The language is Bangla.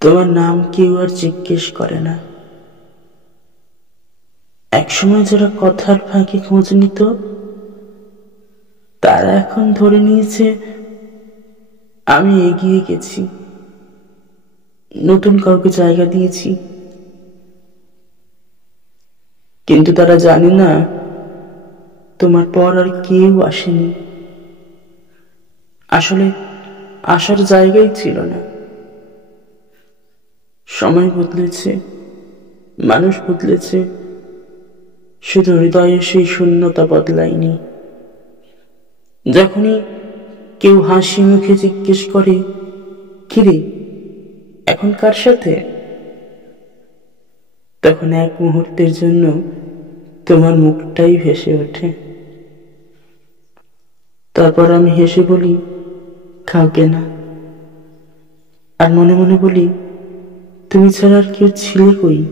তোমার নাম কেউ আর জিজ্ঞেস করে না। একসময় যারা কথার ফাঁকে খোঁজ নিত, তারা এখন ধরে নিয়েছে আমি এগিয়ে গেছি, নতুন কাউকে জায়গা দিয়েছি। কিন্তু তারা জানে না তোমার পর আর কেউ আসেনি। আসলে আসার জায়গাই ছিল না। সময় বদলেছে, মানুষ বদলেছে, শুধু হৃদয়ে সেই শূন্যতা বদলায়নি। যখনই কেউ হাসি মুখে জিজ্ঞেস করে, কিরে এখন কার সাথে, তখন এক মুহূর্তের জন্য তোমার মুখটাই ভেসে ওঠে। তারপর আমি হেসে বলি, কাউকে না। আর মনে মনে বলি, তুমি ছাড়া আর কেউ ছিলে কই?